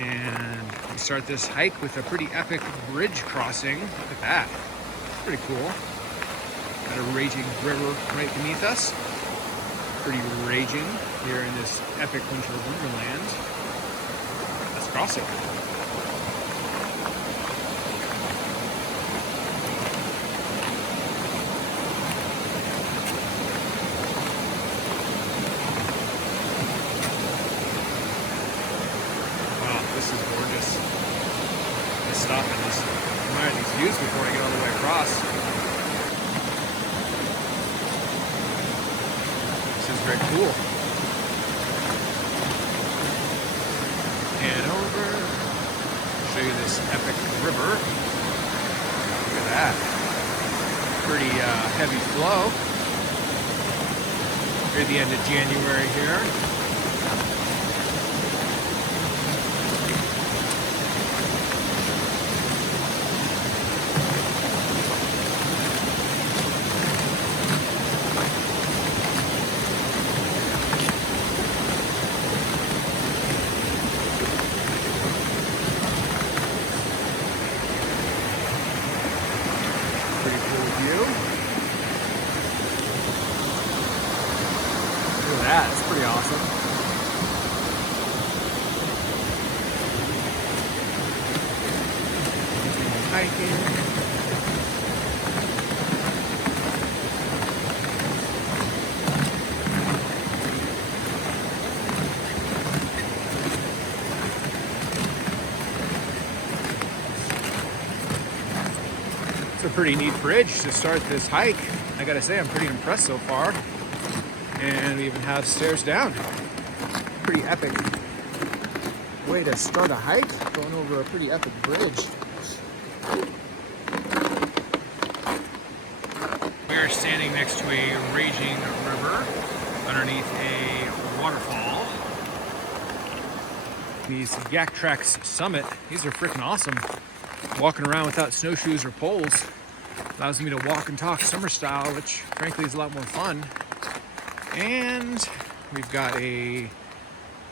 And we start this hike with a pretty epic bridge crossing. Look at that. Pretty cool. Got a raging river right beneath us. Pretty raging here in this epic winter wonderland. Let's cross it. Stop and just admire these views before I get all the way across. This is very cool. And over. Show you this epic river. Look at that. Pretty heavy flow. We're at the end of January here. Pretty cool view. Look at that, it's pretty awesome. Hiking. It's a pretty neat bridge to start this hike. I gotta say, I'm pretty impressed so far. And we even have stairs down. Pretty epic way to start a hike, going over a pretty epic bridge. We are standing next to a raging river underneath a waterfall. These YakTrax Summit, these are freaking awesome. Walking around without snowshoes or poles allows me to walk and talk summer style, which frankly is a lot more fun. And we've got a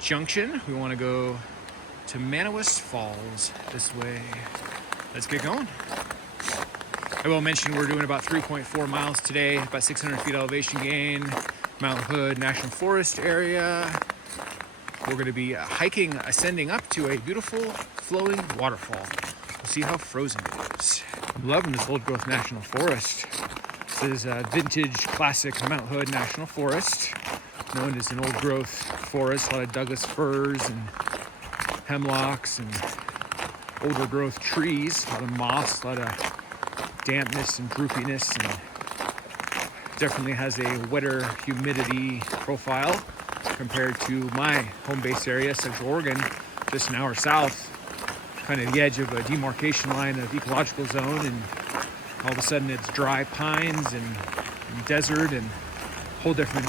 junction. We want to go to Tamanawas Falls this way. Let's get going. I will mention we're doing about 3.4 miles today, about 600 feet elevation gain, Mount Hood National Forest area. We're going to be hiking, ascending up to a beautiful flowing waterfall. We'll see how frozen it is. I'm loving this old growth national forest. This is a vintage classic Mount Hood National Forest, known as an old growth forest. A lot of Douglas firs and hemlocks and older growth trees, a lot of moss, a lot of dampness and droopiness, and definitely has a wetter humidity profile compared to my home base area, Central Oregon, just an hour south, kind of the edge of a demarcation line of ecological zone, and all of a sudden it's dry pines and desert and a whole different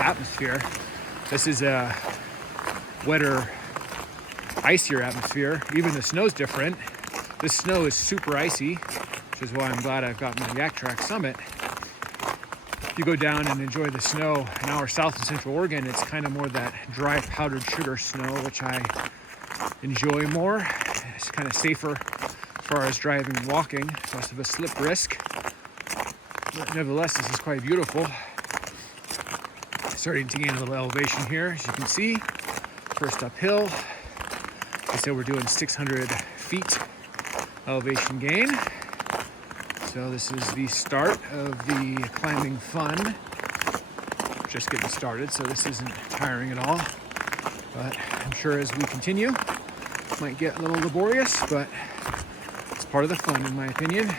atmosphere. This is a wetter, icier atmosphere. Even the snow's different. This snow is super icy, which is why I'm glad I've got my YakTrax Summit. If you go down and enjoy the snow an hour south of Central Oregon, it's kind of more that dry powdered sugar snow, which I enjoy more. It's kind of safer as far as driving and walking, less of a slip risk. But nevertheless, this is quite beautiful. Starting to gain a little elevation here, as you can see. First uphill. I said we're doing 600 feet elevation gain. So this is the start of the climbing fun. Just getting started, so this isn't tiring at all. But I'm sure as we continue, it might get a little laborious, but it's part of the fun in my opinion.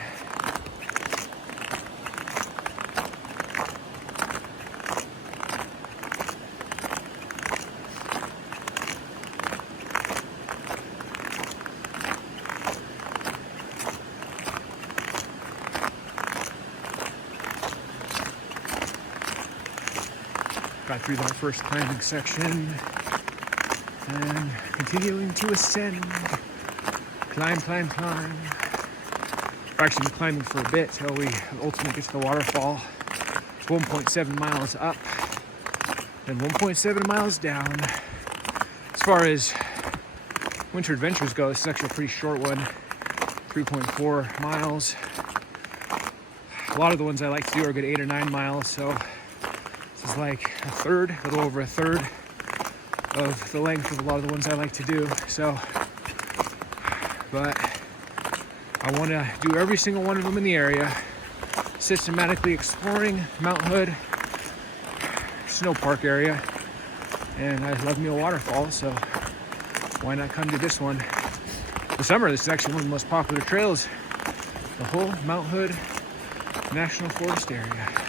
Got through that first climbing section and continuing to ascend. Climb, climb, climb. We're actually been climbing for a bit till we ultimately get to the waterfall. It's 1.7 miles up and 1.7 miles down. As far as winter adventures go, this is actually a pretty short one, 3.4 miles. A lot of the ones I like to do are a good 8 or 9 miles, so this is like a little over a third of the length of a lot of the ones I like to do. So, but I want to do every single one of them in the area, systematically exploring Mount Hood Snow Park area. And I love me a waterfall, so why not come to this one? This summer, this is actually one of the most popular trails, the whole Mount Hood National Forest area.